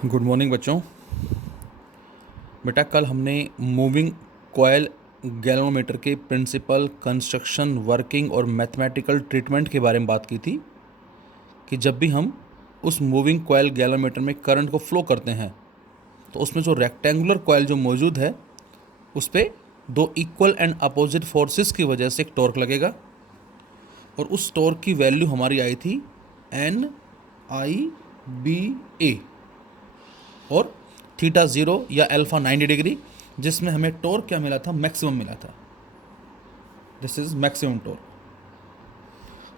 Good morning बच्चों। बेटा कल हमने मूविंग कॉयल गैल्वेनोमीटर के प्रिंसिपल, कंस्ट्रक्शन, वर्किंग और मैथमेटिकल ट्रीटमेंट के बारे में बात की थी कि जब भी हम उस मूविंग कॉयल गैल्वेनोमीटर में करंट को फ्लो करते हैं तो उसमें जो रेक्टेंगुलर कॉयल जो मौजूद है उस पर दो इक्वल एंड अपोजिट फोर्सेस की वजह से एक टॉर्क लगेगा और उस टॉर्क की वैल्यू हमारी आई थी NIBA और थीटा 0 या अल्फा 90 डिग्री, जिसमें हमें टॉर्क क्या मिला था, मैक्सिमम मिला था। This is maximum torque.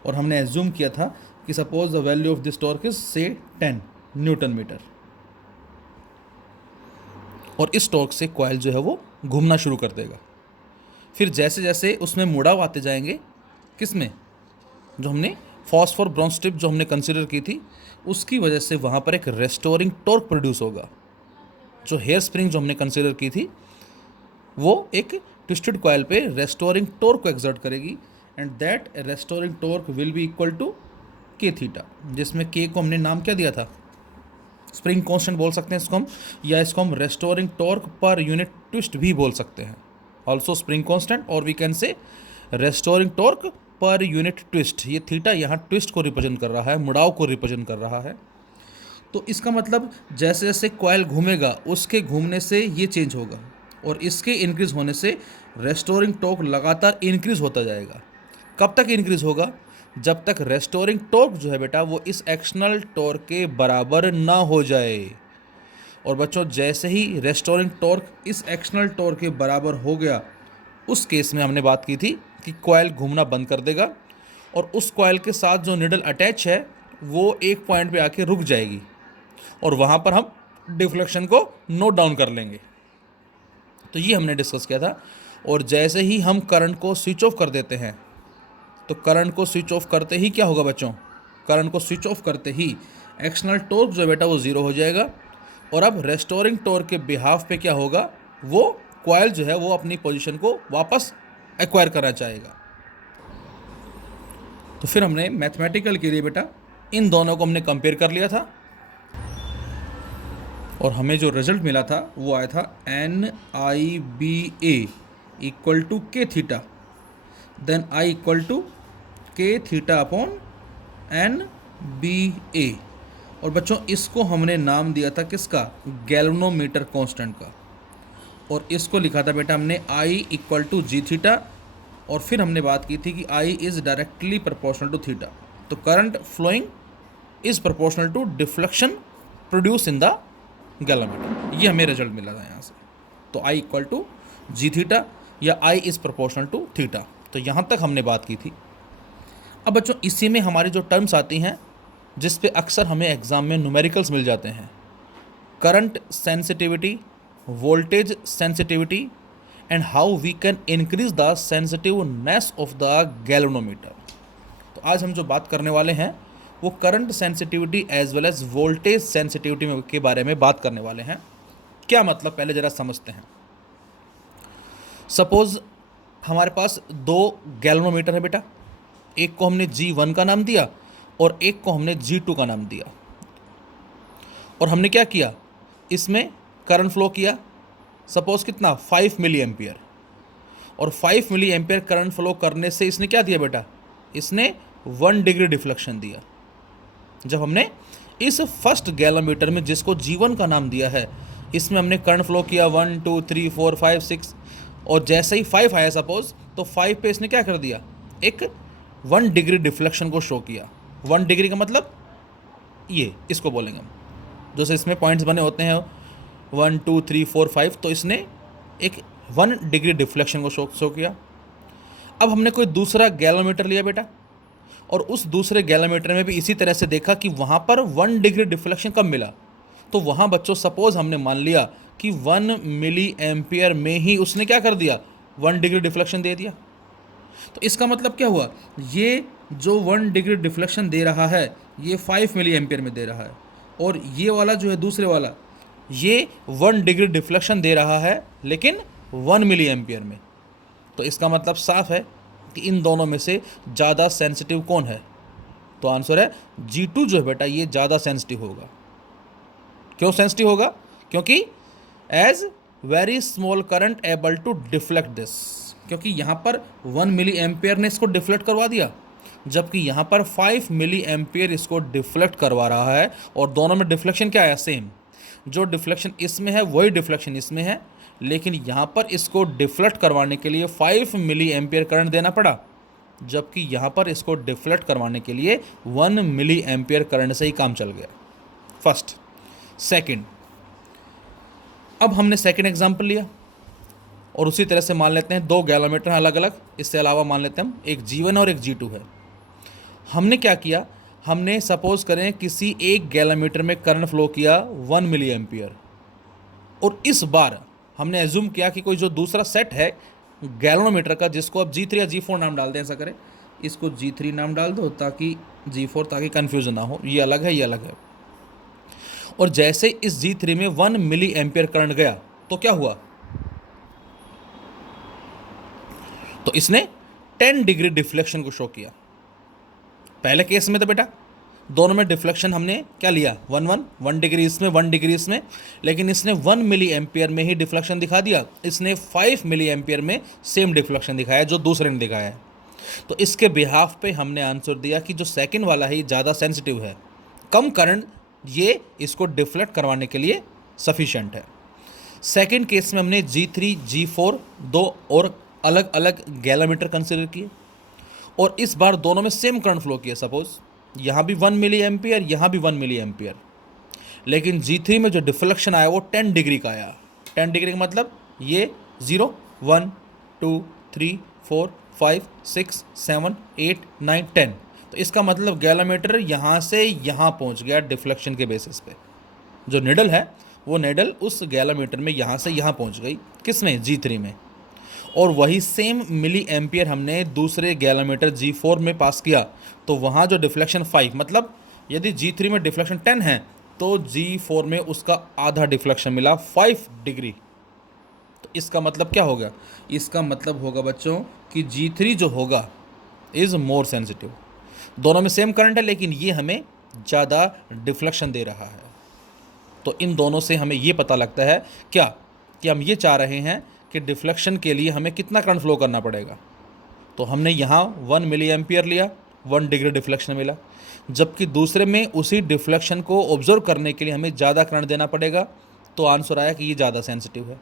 और हमने एज्यूम किया था कि suppose the value of this torque is से 10 न्यूटन मीटर। और इस टॉर्क से कॉइल जो है वो घूमना शुरू कर देगा। फिर जैसे जैसे उसमें मुड़ाव आते जाएंगे, किसमें, जो हमने फॉस्फोर ब्रॉन्ज स्ट्रिप जो हमने कंसिडर की थी, उसकी वजह से वहाँ पर एक रेस्टोरिंग टॉर्क प्रोड्यूस होगा। जो हेयर स्प्रिंग जो हमने कंसिडर की थी वो एक ट्विस्टेड कॉइल पे रेस्टोरिंग टॉर्क को एक्सर्ट करेगी and that restoring torque will be equal to K theta, जिसमें के को हमने नाम क्या दिया था, स्प्रिंग कांस्टेंट बोल सकते हैं इसको हम, या इसको हम restoring torque per unit twist भी बोल सकते हैं। ऑल्सो स्प्रिंग कांस्टेंट और we can say restoring torque per unit twist. ये थीटा यहाँ ट्विस्ट को रिप्रेजेंट कर रहा है, मुड़ाव को रिप्रेजेंट कर रहा है। तो इसका मतलब जैसे जैसे कॉइल घूमेगा उसके घूमने से ये चेंज होगा और इसके इंक्रीज होने से रेस्टोरिंग टॉर्क लगातार इंक्रीज होता जाएगा। कब तक इंक्रीज होगा, जब तक रेस्टोरिंग टॉर्क जो है बेटा वो इस एक्शनल टॉर्क के बराबर ना हो जाए। और बच्चों जैसे ही रेस्टोरिंग टॉर्क इस एक्शनल टॉर्क के बराबर हो गया, उस केस में हमने बात की थी कि कॉइल घूमना बंद कर देगा और उस कॉइल के साथ जो निडल अटैच है वो एक पॉइंट पे आके रुक जाएगी और वहाँ पर हम डिफ्लेक्शन को नोट डाउन कर लेंगे। तो ये हमने डिस्कस किया था। और जैसे ही हम करंट को स्विच ऑफ कर देते हैं, तो करंट को स्विच ऑफ करते ही क्या होगा बच्चों, करंट को स्विच ऑफ करते ही एक्शनल टॉर्क जो बेटा वो ज़ीरो हो जाएगा और अब रेस्टोरिंग टॉर्क के बिहाफ पे क्या होगा, वो कॉइल जो है वो अपनी पोजीशन को वापस एक्वायर करना चाहेगा। तो फिर हमने मैथमेटिकल के लिए बेटा इन दोनों को हमने कंपेयर कर लिया था और हमें जो रिजल्ट मिला था वो आया था NIBA equal to K theta, then I equal to K theta upon NBA। और बच्चों इसको हमने नाम दिया था किसका, गैल्वेनोमीटर कांस्टेंट का। और इसको लिखा था बेटा हमने I equal to G theta और फिर हमने बात की थी कि I is directly proportional to theta. तो current flowing is proportional to deflection produce in the galvanometer. ये हमें रिजल्ट मिला था यहाँ से। तो I equal to G theta या I is proportional to theta. तो यहाँ तक हमने बात की थी। अब बच्चों इसी में हमारी जो टर्म्स आती हैं जिस पे अक्सर हमें एग्ज़ाम में न्यूमेरिकल्स मिल जाते हैं, current sensitivity, voltage sensitivity and how we can increase the sensitiveness of the galvanometer. तो आज हम जो बात करने वाले हैं वो current sensitivity as well as voltage sensitivity के बारे में बात करने वाले हैं। क्या मतलब पहले ज़रा समझते हैं। सपोज हमारे पास दो गैल्वेनोमीटर है बेटा, एक को हमने G1 का नाम दिया और एक को हमने G2 का नाम दिया। और हमने क्या किया, इसमें करंट फ्लो किया, सपोज कितना 5 मिली एम्पियर। और 5 मिली एम्पियर करंट फ्लो करने से इसने क्या दिया बेटा, इसने 1 डिग्री डिफ्लेक्शन दिया। जब हमने इस फर्स्ट गैल्वेनोमीटर में जिसको G1 का नाम दिया है, इसमें हमने करंट फ्लो किया 1 2 3 4 5 6 और जैसे ही 5 आया सपोज, तो 5 पे इसने क्या कर दिया, एक 1 डिग्री डिफ्लेक्शन को शो किया। 1 डिग्री का मतलब ये इसको बोलेंगे हम, जैसे इसमें पॉइंट्स बने होते हैं 1 2 3 4 5, तो इसने एक 1 डिग्री डिफ्लेक्शन को शो किया। अब हमने कोई दूसरा गैल्वेनोमीटर लिया बेटा और उस दूसरे गैल्वेनोमीटर में भी इसी तरह से देखा कि वहाँ पर 1 डिग्री डिफ्लेक्शन कब मिला। तो वहाँ बच्चों सपोज हमने मान लिया कि 1 मिली एम्पियर में ही उसने क्या कर दिया, 1 डिग्री डिफ्लेक्शन दे दिया। तो इसका मतलब क्या हुआ, ये जो 1 डिग्री डिफ्लेक्शन दे रहा है ये 5 मिली एम्पियर में दे रहा है और ये वाला जो है दूसरे वाला ये 1 डिग्री डिफ्लेक्शन दे रहा है लेकिन 1 मिली एम्पियर में। तो इसका मतलब साफ है कि इन दोनों में से ज़्यादा सेंसिटिव कौन है। तो आंसर है G2 जो है बेटा ये ज़्यादा सेंसिटिव होगा। क्यों सेंसिटिव होगा? क्योंकि as very small current able to deflect this, क्योंकि यहाँ पर 1 मिली एम्पियर ने इसको डिफ्लेक्ट करवा दिया, जबकि यहाँ पर 5 मिली एम्पियर इसको डिफ्लेक्ट करवा रहा है, और दोनों में डिफ्लेक्शन क्या है? सेम। जो डिफ्लेक्शन इसमें है वही डिफ्लेक्शन इसमें है, लेकिन यहाँ पर इसको डिफ्लेक्ट करवाने के लिए 5 मिली एम्पियर करंट देना पड़ा, जबकि यहाँ पर इसको डिफ्लेक्ट करवाने के लिए 1 मिली एम्पियर करंट से ही काम चल गया। फर्स्ट। सेकंड, अब हमने सेकंड एग्जांपल लिया और उसी तरह से मान लेते हैं 2 गैलोमीटर अलग अलग, इससे अलावा मान लेते हैं हम एक G1 और एक G2 है। हमने क्या किया? हमने सपोज करें किसी एक गैलोमीटर में करंट फ्लो किया 1 मिली एम्पियर, और इस बार हमने एज्यूम किया कि कोई जो दूसरा सेट है गैलोमीटर का, जिसको अब G3 या G4 नाम डाल दें, ऐसा करें, इसको G3 नाम डाल दो ताकि G4, ताकि कन्फ्यूजन ना हो, ये अलग है ये अलग है। और जैसे इस G3 में 1 मिली एम्पियर करंट गया तो क्या हुआ? तो इसने 10 डिग्री डिफ्लेक्शन को शो किया। पहले केस में तो बेटा दोनों में डिफ्लेक्शन हमने क्या लिया? 1 डिग्री इसमें 1 डिग्री इसमें, लेकिन इसने 1 मिली एम्पियर में ही डिफ्लेक्शन दिखा दिया, इसने 5 मिली एम्पियर में सेम डिफ्लेक्शन दिखाया जो दूसरे ने दिखाया है। तो इसके बिहाफ पे हमने आंसर दिया कि जो सेकंड वाला है ज़्यादा सेंसिटिव है, कम करंट ये इसको डिफ्लेक्ट करवाने के लिए सफिशेंट है। सेकंड केस में हमने G3 G4 दो और अलग अलग गैलोमीटर कंसिडर किए, और इस बार दोनों में सेम करंट फ्लो किया। सपोज यहाँ भी 1 मिली एम्पियर, यहाँ भी 1 मिली एम्पियर, लेकिन G3 में जो डिफ्लेक्शन आया वो 10 डिग्री का आया। 10 डिग्री का मतलब ये 0 1 2 3 4 5 6 7 8 9 10, तो इसका मतलब गैलोमीटर यहाँ से यहाँ पहुँच गया डिफ्लेक्शन के बेसिस पे। जो निडल है वो निडल उस गैलोमीटर में यहाँ से यहाँ पहुँच गई, किसमें? G3 में। और वही सेम मिली एम्पियर हमने दूसरे गैलोमीटर G4 में पास किया, तो वहाँ जो डिफ्लेक्शन 5, मतलब यदि G3 में डिफ्लेक्शन 10 है तो G4 में उसका आधा डिफ्लेक्शन मिला 5 डिग्री। तो इसका मतलब क्या होगा? इसका मतलब होगा बच्चों कि G3 जो होगा इज़ मोर सेंसिटिव। दोनों में सेम करंट है, लेकिन ये हमें ज़्यादा डिफ्लेक्शन दे रहा है। तो इन दोनों से हमें ये पता लगता है क्या, कि हम ये चाह रहे हैं कि डिफ्लेक्शन के लिए हमें कितना करंट फ्लो करना पड़ेगा। तो हमने यहाँ 1 मिली एम्पियर लिया, 1 डिग्री डिफ्लेक्शन मिला, जबकि दूसरे में उसी डिफ्लेक्शन को ऑब्जर्व करने के लिए हमें ज़्यादा करंट देना पड़ेगा। तो आंसर आया कि ये ज़्यादा सेंसिटिव है।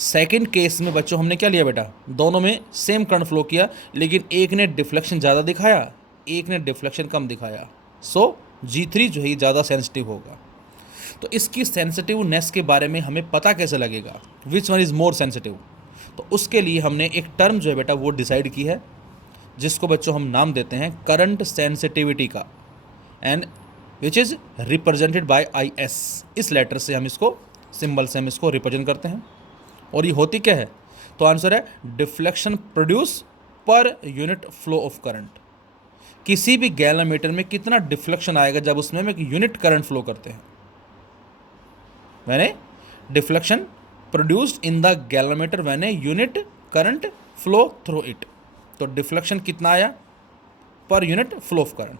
सेकंड केस में बच्चों हमने क्या लिया बेटा? दोनों में सेम करंट फ्लो किया, लेकिन एक ने डिफ्लेक्शन ज़्यादा दिखाया, एक ने डिफ्लेक्शन कम दिखाया। सो G3 जो है ज़्यादा सेंसिटिव होगा। तो इसकी सेंसिटिवनेस के बारे में हमें पता कैसे लगेगा, which one is more sensitive? तो उसके लिए हमने एक टर्म जो है बेटा वो डिसाइड की है, जिसको बच्चों हम नाम देते हैं करंट सेंसिटिविटी का, and which is represented by IS। इस लेटर से हम इसको, सिंबल से हम इसको रिप्रेजेंट करते हैं। और ये होती क्या है? तो आंसर है deflection produce per unit flow of current. किसी भी गैलोमीटर में कितना डिफ्लेक्शन आएगा जब उसमें हम एक यूनिट करंट फ्लो करते हैं। मैंने deflection produced in the galvanometer when a unit current flow through it. तो डिफ्लेक्शन कितना आया पर यूनिट फ्लो ऑफ करंट।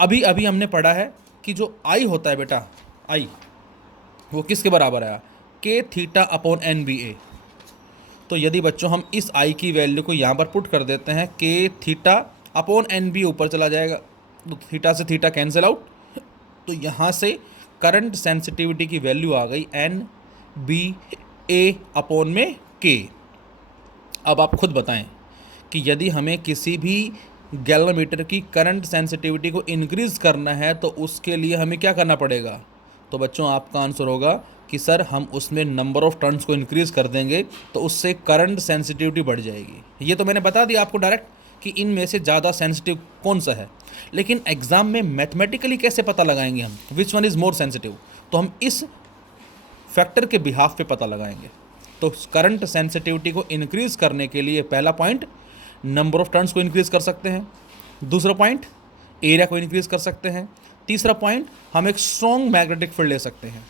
अभी अभी हमने पढ़ा है कि जो I होता है बेटा, I वो किसके बराबर आया? K theta upon NBA। तो यदि बच्चों हम इस I की वैल्यू को यहाँ पर पुट कर देते हैं, K थीटा अपॉन NB ऊपर चला जाएगा, तो थीटा से थीटा कैंसिल आउट, तो यहाँ से करंट सेंसिटिविटी की वैल्यू आ गई NBA अपॉन में K। अब आप खुद बताएं कि यदि हमें किसी भी गैलोमीटर की करंट सेंसिटिविटी को इंक्रीज़ करना है तो उसके लिए हमें क्या करना पड़ेगा? तो बच्चों आपका आंसर होगा कि सर हम उसमें नंबर ऑफ़ टर्न्स को इंक्रीज़ कर देंगे तो उससे करंट सेंसिटिविटी बढ़ जाएगी। ये तो मैंने बता दिया आपको डायरेक्ट कि इनमें से ज़्यादा सेंसिटिव कौन सा है, लेकिन एग्ज़ाम में मैथमेटिकली कैसे पता लगाएंगे हम which one is more sensitive? तो हम इस फैक्टर के बिहाफ पे पता लगाएंगे। तो करंट सेंसिटिविटी को इंक्रीज़ करने के लिए पहला पॉइंट नंबर ऑफ़ टर्न्स को इंक्रीज़ कर सकते हैं, दूसरा पॉइंट एरिया को इंक्रीज़ कर सकते हैं, तीसरा पॉइंट हम एक स्ट्रॉन्ग मैग्नेटिक फील्ड ले सकते हैं,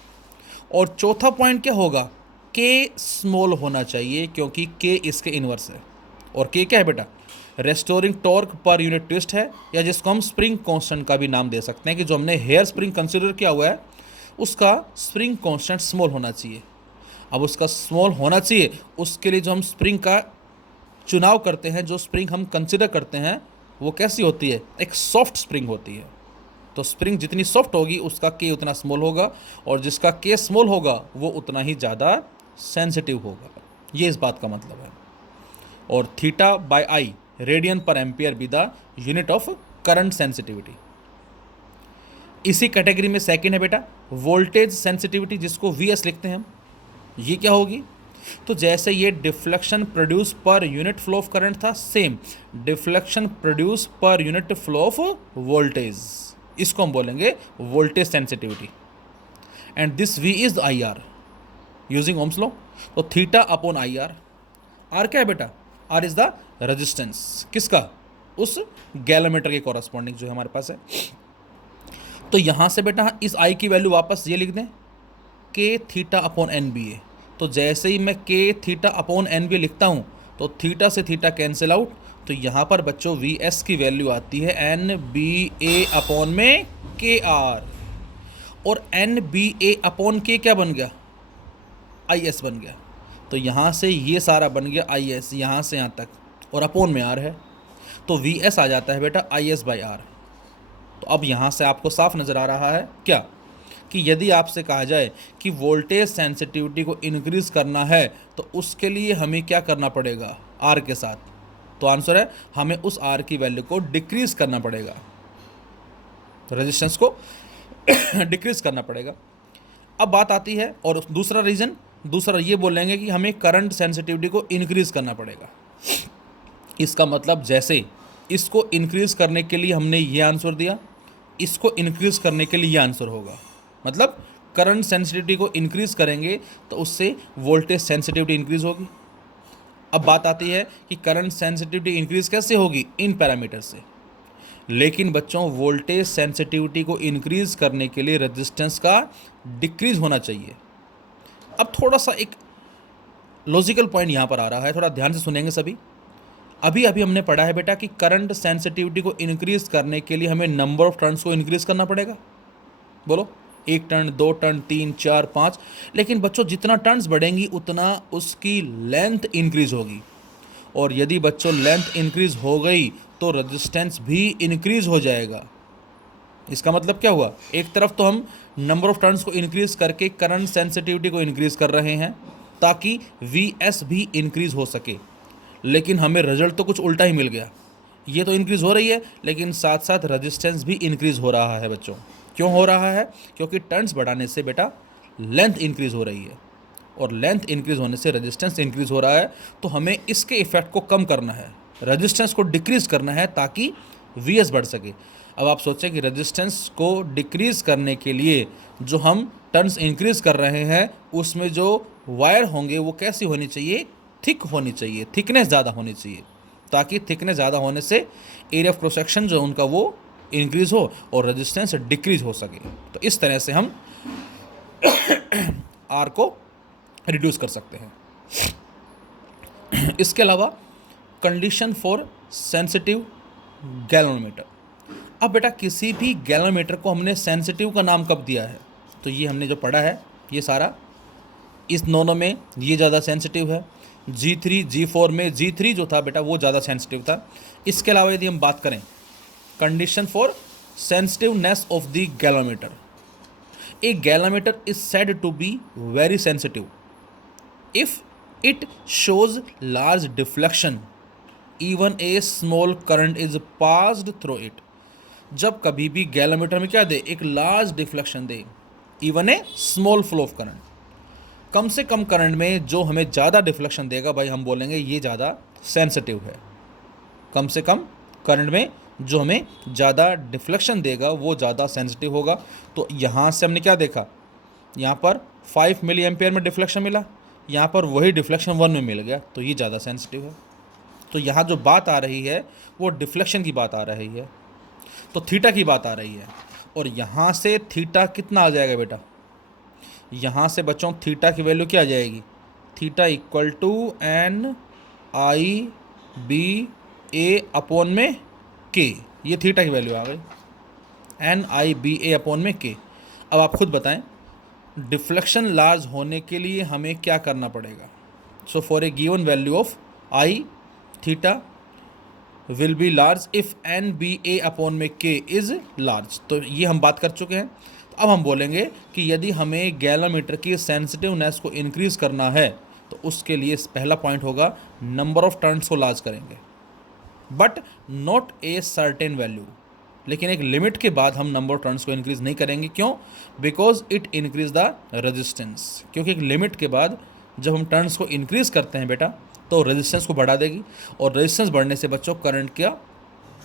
और चौथा पॉइंट क्या होगा? K स्मॉल होना चाहिए, क्योंकि K इसके इन्वर्स है। और K क्या है बेटा? Restoring torque per unit twist है, या जिसको हम स्प्रिंग कांस्टेंट का भी नाम दे सकते हैं कि जो हमने हेयर स्प्रिंग कंसिडर किया हुआ है उसका स्प्रिंग कांस्टेंट स्मॉल होना चाहिए। अब उसका स्मॉल होना चाहिए, उसके लिए जो हम स्प्रिंग का चुनाव करते हैं, जो स्प्रिंग हम कंसिडर करते हैं वो कैसी होती है, एक सॉफ्ट स्प्रिंग होती है। तो स्प्रिंग जितनी सॉफ्ट होगी उसका के उतना स्मॉल होगा, और जिसका के स्मॉल होगा वो उतना ही ज़्यादा सेंसिटिव होगा। ये इस बात का मतलब है। और theta by I radian per ampere be the unit of current sensitivity. इसी कैटेगरी में सेकंड है बेटा वोल्टेज सेंसिटिविटी, जिसको वी एस लिखते हैं हम। ये क्या होगी, तो जैसे ये deflection produce per unit flow of current था, same deflection produce per unit flow of voltage, इसको हम बोलेंगे voltage sensitivity. And this V is the I R using Ohm's law. तो theta upon I R, are क्या है बेटा, are is the resistance किसका, उस गैलोमीटर के कॉरस्पॉन्डिंग जो है हमारे पास है। तो यहां से बेटा इस आई की वैल्यू वापस ये लिख दें, के थीटा अपॉन एन बी ए। तो जैसे ही मैं के थीटा अपॉन एन बी लिखता हूँ तो थीटा से थीटा कैंसिल आउट, तो यहाँ पर बच्चों वी एस की वैल्यू आती है एन बी ए अपॉन में के आर, और एन बी ए अपॉन के क्या बन गया, आई एस बन गया। तो यहाँ से ये सारा बन गया आई एस, यहाँ से यहाँ तक, और अपॉन में आर है, तो वी एस आ जाता है बेटा आई एस बाई आर। तो अब यहाँ से आपको साफ नज़र आ रहा है क्या, कि यदि आपसे कहा जाए कि वोल्टेज सेंसिटिविटी को इंक्रीज़ करना है तो उसके लिए हमें क्या करना पड़ेगा आर के साथ, तो आंसर है हमें उस आर की वैल्यू को डिक्रीज़ करना पड़ेगा, रेजिस्टेंस को डिक्रीज़ करना पड़ेगा। अब बात आती है, और दूसरा रीज़न, दूसरा ये बोलेंगे कि हमें करंट सेंसिटिविटी को इंक्रीज़ करना पड़ेगा। इसका मतलब जैसे इसको इंक्रीज़ करने के लिए हमने ये आंसर दिया, इसको इंक्रीज़ करने के लिए ये आंसर होगा। मतलब करंट सेंसिटिविटी को इंक्रीज़ करेंगे तो उससे वोल्टेज सेंसिटिविटी इंक्रीज़ होगी। अब बात आती है कि करंट सेंसिटिविटी इंक्रीज़ कैसे होगी, इन पैरामीटर से। लेकिन बच्चों वोल्टेज सेंसिटिविटी को इंक्रीज़ करने के लिए रेजिस्टेंस का डिक्रीज़ होना चाहिए। अब थोड़ा सा एक लॉजिकल पॉइंट यहाँ पर आ रहा है, थोड़ा ध्यान से सुनेंगे सभी। अभी अभी हमने पढ़ा है बेटा कि करंट सेंसिटिविटी को इंक्रीज़ करने के लिए हमें नंबर ऑफ टर्न्स को इंक्रीज़ करना पड़ेगा। बोलो, 1 टर्न, 2 टर्न, 3, 4, 5। लेकिन बच्चों जितना टर्न्स बढ़ेंगी उतना उसकी लेंथ इंक्रीज़ होगी, और यदि बच्चों लेंथ इंक्रीज़ हो गई तो रेजिस्टेंस भी इंक्रीज़ हो जाएगा। इसका मतलब क्या हुआ, एक तरफ तो हम नंबर ऑफ टर्न्स को इंक्रीज़ करके करंट सेंसिटिविटी को इंक्रीज़ कर रहे हैं ताकि वी एस भी इंक्रीज़ हो सके, लेकिन हमें रिजल्ट तो कुछ उल्टा ही मिल गया। ये तो इंक्रीज़ हो रही है लेकिन साथ साथ रेजिस्टेंस भी इंक्रीज़ हो रहा है बच्चों। क्यों हो रहा है, क्योंकि टर्न्स बढ़ाने से बेटा लेंथ इंक्रीज़ हो रही है, और लेंथ इंक्रीज़ होने से रेजिस्टेंस इंक्रीज़ हो रहा है। तो हमें इसके इफ़ेक्ट को कम करना है, रेजिस्टेंस को डिक्रीज़ करना है ताकि वी एस बढ़ सके। अब आप सोचें कि रेजिस्टेंस को डिक्रीज़ करने के लिए जो हम टर्न्स इंक्रीज़ कर रहे हैं उसमें जो वायर होंगे वो कैसी होनी चाहिए, थिक होनी चाहिए, थिकनेस ज़्यादा होनी चाहिए, ताकि थिकनेस ज़्यादा होने से एरिया ऑफ क्रॉस सेक्शन जो उनका वो इंक्रीज़ हो और रेजिस्टेंस डिक्रीज़ हो सके। तो इस तरह से हम आर को रिड्यूस कर सकते हैं। इसके अलावा कंडीशन फॉर सेंसिटिव गैलोमीटर। अब बेटा किसी भी गैलोमीटर को हमने सेंसिटिव का नाम कब दिया है, तो ये हमने जो पढ़ा है ये सारा, इस दोनों में ये ज़्यादा सेंसिटिव है, G3 G4 में G3 जो था बेटा वो ज़्यादा सेंसिटिव था। इसके अलावा यदि हम बात करें condition for sensitiveness of the galvanometer, a galvanometer is said to be very sensitive if it shows large deflection even a small current is passed through it. जब कभी भी गैलोमीटर में क्या दे, एक लार्ज डिफ्लेक्शन दे, even a small flow of current, कम से कम करंट में जो हमें ज़्यादा डिफ्लेक्शन देगा भाई हम बोलेंगे ये ज़्यादा सेंसिटिव है। कम से कम करंट में जो हमें ज़्यादा डिफ्लेक्शन देगा वो ज़्यादा सेंसिटिव होगा। तो यहाँ से हमने क्या देखा, यहाँ पर 5 मिली एम्पेयर में डिफ्लेक्शन मिला, यहाँ पर वही डिफ्लेक्शन 1 में मिल गया, तो ये ज़्यादा सेंसिटिव है। तो यहाँ जो बात आ रही है वो डिफ्लेक्शन की बात आ रही है, तो थीटा की बात आ रही है। और यहाँ से थीटा कितना आ जाएगा बेटा, यहाँ से बच्चों थीटा की वैल्यू क्या आ जाएगी, theta equal to N I B A upon में के, ये थीटा की वैल्यू आ गई, NIBA अपॉन में के। अब आप खुद बताएं डिफ्लेक्शन लार्ज होने के लिए हमें क्या करना पड़ेगा। So for a given value of I theta will be large if NBA upon में के इज़ लार्ज। तो ये हम बात कर चुके हैं। तो अब हम बोलेंगे कि यदि हमें गैलोमीटर की सेंसिटिवनेस को इंक्रीज़ करना है तो उसके लिए पहला पॉइंट होगा नंबर ऑफ टर्न्स को लार्ज करेंगे, but not a certain value. लेकिन एक लिमिट के बाद हम नंबर ऑफ टर्न्स को इंक्रीज़ नहीं करेंगे। क्यों? Because it increase the resistance. क्योंकि एक लिमिट के बाद जब हम टर्न्स को इंक्रीज़ करते हैं बेटा तो रेजिस्टेंस को बढ़ा देगी, और रेजिस्टेंस बढ़ने से बच्चों करंट का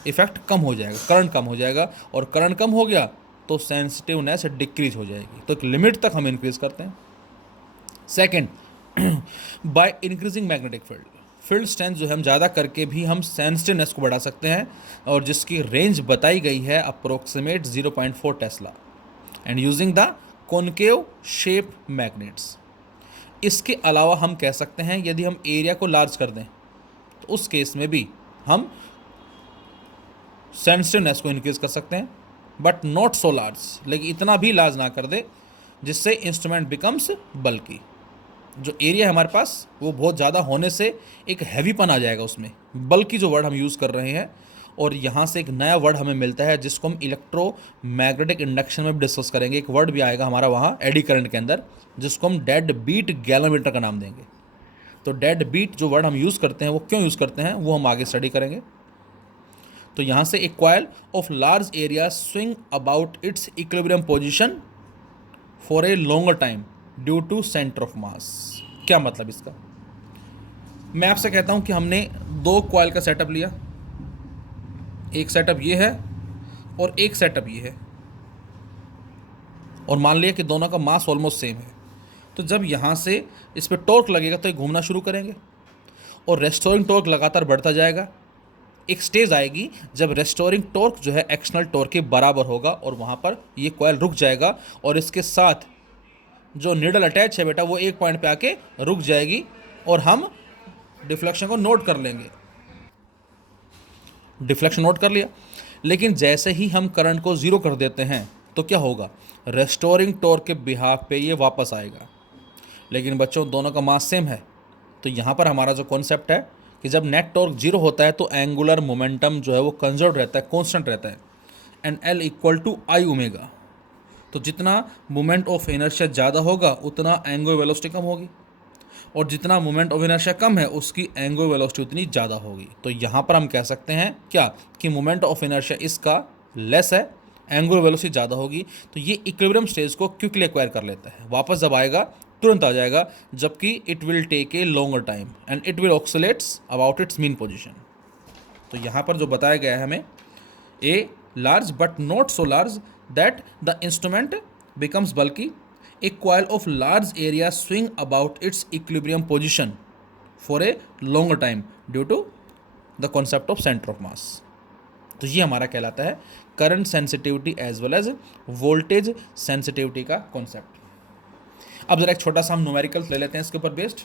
इफेक्ट कम हो जाएगा, करंट कम हो जाएगा, और करंट कम हो गया तो सेंसिटिवनेस डिक्रीज हो जाएगी। तो एक लिमिट तक हम इंक्रीज़ करते हैं। Second, by increasing magnetic field, field strength जो है हम ज़्यादा करके भी हम सेंसिटिवनेस को बढ़ा सकते हैं, और जिसकी रेंज बताई गई है approximate 0.4 Tesla, and using the concave shape magnets. इसके अलावा हम कह सकते हैं यदि हम एरिया को लार्ज कर दें तो उस केस में भी हम सेंसिटिवनेस को इंक्रीज कर सकते हैं, बट नॉट सो लार्ज, लेकिन इतना भी लार्ज ना कर दे जिससे इंस्ट्रूमेंट बिकम्स बल्कि। जो एरिया है हमारे पास वो बहुत ज़्यादा होने से एक हैवीपन आ जाएगा उसमें, बल्कि जो वर्ड हम यूज़ कर रहे हैं। और यहाँ से एक नया वर्ड हमें मिलता है जिसको हम इलेक्ट्रोमैग्नेटिक इंडक्शन में भी डिस्कस करेंगे। एक वर्ड भी आएगा हमारा वहाँ एडी करंट के अंदर, जिसको हम डेड बीट गैलोमीटर का नाम देंगे। तो डेड बीट जो वर्ड हम यूज़ करते हैं वो क्यों यूज़ करते हैं वो हम आगे स्टडी करेंगे। तो यहाँ से एक coil of large area swing about its equilibrium position for a longer time due to centre of mass. क्या मतलब इसका? मैं आपसे कहता हूँ कि हमने दो कॉइल का सेटअप लिया, एक सेटअप ये है और एक सेटअप ये है, और मान लिया कि दोनों का मास ऑलमोस्ट सेम है। तो जब यहाँ से इस पर टॉर्क लगेगा तो ये घूमना शुरू करेंगे, और रेस्टोरिंग टॉर्क लगातार बढ़ता जाएगा। एक स्टेज आएगी जब रेस्टोरिंग टॉर्क जो है एक्सटर्नल टॉर्क के बराबर होगा, और वहाँ पर ये कॉइल रुक जाएगा, और इसके साथ जो नीडल अटैच है बेटा वो एक पॉइंट पे आके रुक जाएगी, और हम डिफ्लेक्शन को नोट कर लेंगे। डिफ्लेक्शन नोट कर लिया, लेकिन जैसे ही हम करंट को ज़ीरो कर देते हैं तो क्या होगा? रेस्टोरिंग टॉर्क के बिहाफ पे ये वापस आएगा। लेकिन बच्चों दोनों का मास सेम है, तो यहाँ पर हमारा जो कॉन्सेप्ट है कि जब नेट टॉर्क जीरो होता है तो एंगुलर मोमेंटम जो है वो कंजर्व रहता है, कांस्टेंट रहता है, and L equal to I omega. तो जितना मोमेंट ऑफ इनर्शिया ज़्यादा होगा उतना एंगुलर वेलोसिटी कम होगी, और जितना मोमेंट ऑफ इनर्शिया कम है उसकी एंगुलर वेलोसिटी उतनी ज़्यादा होगी। तो यहाँ पर हम कह सकते हैं क्या कि मोमेंट ऑफ इनर्शिया इसका लेस है, एंगुलर वेलोसिटी ज़्यादा होगी, तो ये इक्विलिब्रियम स्टेज को क्विकली एक्वायर कर लेता है, वापस जब आएगा तुरंत आ जाएगा, जबकि it will take a longer time and it will oscillates about its mean position. तो यहाँ पर जो बताया गया है हमें, a large but not so large that the instrument becomes बल्कि, a coil of large area swing about its equilibrium position for a longer time due to the concept of center of mass। तो ये हमारा कहलाता है current sensitivity as well as voltage sensitivity का concept. अब जरा एक छोटा सा हम न्यूमेरिकल ले लेते हैं इसके ऊपर बेस्ड।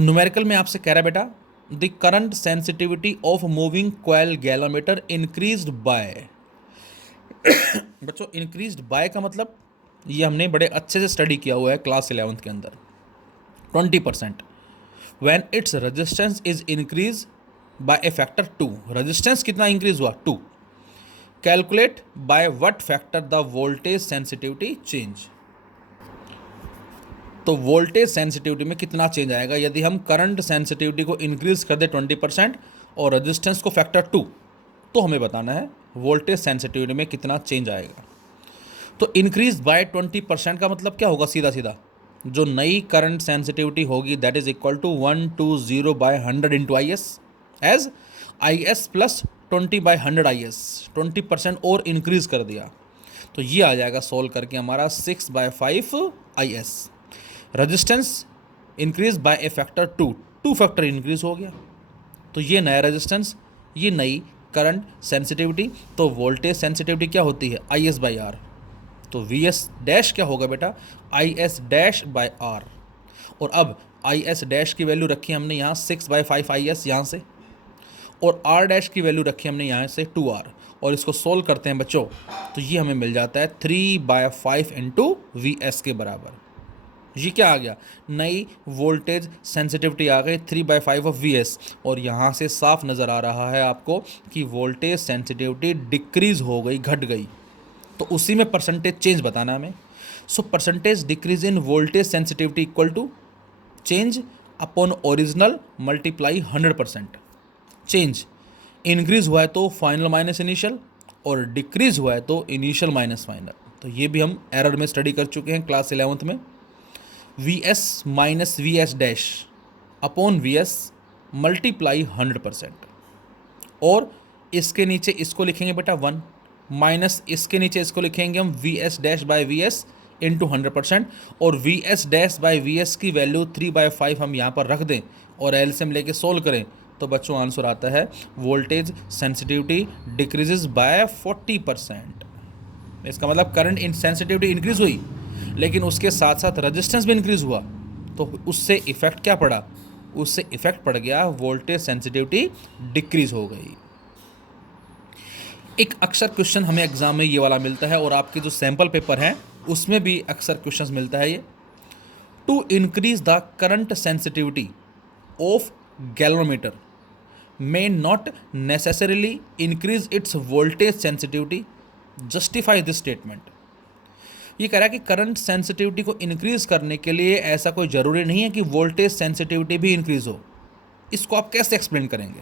न्यूमेरिकल में आपसे कह रहा है बेटा the current sensitivity of moving coil galvanometer increased by. बच्चों इंक्रीज्ड बाय का मतलब ये हमने बड़े अच्छे से स्टडी किया हुआ है क्लास 11th के अंदर, 20%। When its resistance is increase by a factor 2। Resistance कितना इंक्रीज हुआ? 2। Calculate by what factor the voltage sensitivity change. तो वोल्टेज सेंसिटिविटी में कितना चेंज आएगा यदि हम करंट सेंसिटिविटी को इंक्रीज कर दे 20% और रेजिस्टेंस को फैक्टर 2, तो हमें बताना है वोल्टेज सेंसिटिविटी में कितना चेंज आएगा। तो इंक्रीज बाय 20% का मतलब क्या होगा? सीधा सीधा जो नई करंट सेंसिटिविटी होगी that is equal to 120 by 100 into I S, as I S plus 20 by 100 I S, 20% और इंक्रीज कर दिया तो ये आ जाएगा सोल्व करके हमारा 6 by 5 I S. Resistance increase by a factor 2 factor increase हो गया, तो ये नया रजिस्टेंस, ये नई करंट सेंसिटिविटी। तो वोल्टेज सेंसिटिविटी क्या होती है? I S by R. तो वी एस डैश क्या होगा बेटा? I S dash by R. और अब आई एस डैश की वैल्यू रखी हमने यहाँ 6/5 आई एस यहाँ से, और आर डैश की वैल्यू रखी हमने यहाँ से 2r, और इसको सोल्व करते हैं बच्चों तो ये हमें मिल जाता है 3/5 इंटू वी एस के बराबर। ये क्या आ गया, नई वोल्टेज सेंसिटिविटी आ गई 3/5 ऑफ वी एस, और यहाँ से साफ नज़र आ रहा है आपको कि वोल्टेज सेंसिटिविटी डिक्रीज़ हो गई, घट गई। तो उसी में परसेंटेज चेंज बताना हमें। So percentage decrease in voltage sensitivity equal to change upon original multiply 100%। Change increase हुआ है तो फाइनल माइनस इनिशियल, और डिक्रीज हुआ है तो इनिशियल माइनस फाइनल। तो ये भी हम एरर में स्टडी कर चुके हैं क्लास 11th में। V S minus we S dash upon V S multiply 100%, और इसके नीचे इसको लिखेंगे बेटा 1, माइनस इसके नीचे इसको लिखेंगे हम we S dash by V S into 100%, और we S dash by V S की वैल्यू 3/5 हम यहाँ पर रख दें और एलसीएम लेके सोल्व करें तो बच्चों आंसर आता है वोल्टेज सेंसिटिविटी डिक्रीजेज बाय 40%। इसका मतलब करंट इन सेंसिटिविटी इंक्रीज हुई, लेकिन उसके साथ साथ रेजिस्टेंस भी इंक्रीज हुआ, तो उससे इफेक्ट क्या पड़ा, उससे इफेक्ट पड़ गया वोल्टेज सेंसिटिविटी डिक्रीज हो गई। एक अक्सर क्वेश्चन हमें एग्जाम में ये वाला मिलता है, और आपके जो सैम्पल पेपर हैं उसमें भी अक्सर क्वेश्चन मिलता है ये। To increase the current sensitivity of galvanometer may not necessarily increase its voltage sensitivity, justify this statement। ये कह रहा है कि करंट सेंसिटिविटी को इंक्रीज करने के लिए ऐसा कोई ज़रूरी नहीं है कि वोल्टेज सेंसिटिविटी भी इंक्रीज हो। इसको आप कैसे एक्सप्लेन करेंगे?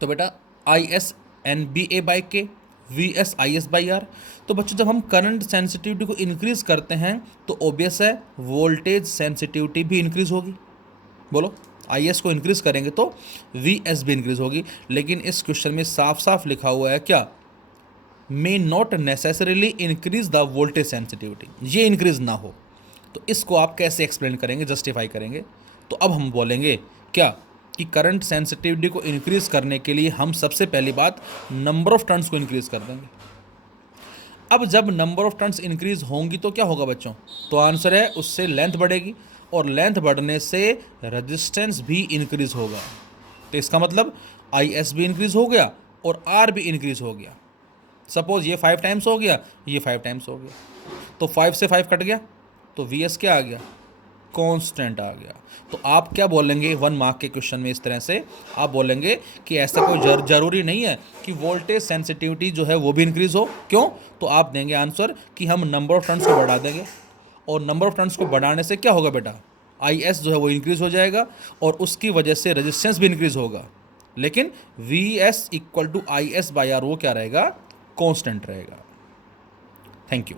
तो बेटा I S N B A by K, V S I S by R. तो बच्चों जब हम करंट सेंसिटिविटी को इंक्रीज करते हैं तो ऑब्वियस है वोल्टेज सेंसिटिविटी भी इंक्रीज होगी। बोलो, आई एस को इंक्रीज करेंगे तो वी एस भी इंक्रीज होगी, लेकिन इस क्वेश्चन में साफ साफ लिखा हुआ है क्या, may not necessarily increase the voltage sensitivity, ये इंक्रीज ना हो। तो इसको आप कैसे एक्सप्लेन करेंगे, जस्टिफाई करेंगे? तो अब हम बोलेंगे क्या कि करंट सेंसिटिविटी को इंक्रीज करने के लिए हम सबसे पहली बात नंबर ऑफ टर्न्स को इंक्रीज कर देंगे। अब जब नंबर ऑफ टर्न्स इंक्रीज होंगी तो क्या होगा बच्चों? तो आंसर है उससे लेंथ बढ़ेगी, और लेंथ बढ़ने से रेजिस्टेंस भी इंक्रीज होगा। तो इसका मतलब आई एस भी इंक्रीज हो गया और आर भी इंक्रीज हो गया। सपोज ये 5 टाइम्स हो गया, ये 5 टाइम्स हो गया, तो 5 से 5 कट गया, तो वी एस क्या आ गया, कांस्टेंट आ गया। तो आप क्या बोलेंगे 1 मार्क के क्वेश्चन में? इस तरह से आप बोलेंगे कि ऐसा कोई जरूरी नहीं है कि वोल्टेज सेंसिटिविटी जो है वो भी इंक्रीज हो। क्यों? तो आप देंगे आंसर कि हम नंबर ऑफ टर्न्स को बढ़ा देंगे, और नंबर ऑफ टर्न्स को बढ़ाने से क्या होगा बेटा, आई एस जो है वो इंक्रीज हो जाएगा, और उसकी वजह से रेजिस्टेंस भी इंक्रीज होगा, लेकिन V S equal to I S by R वो क्या रहेगा, कांस्टेंट रहेगा। Thank you.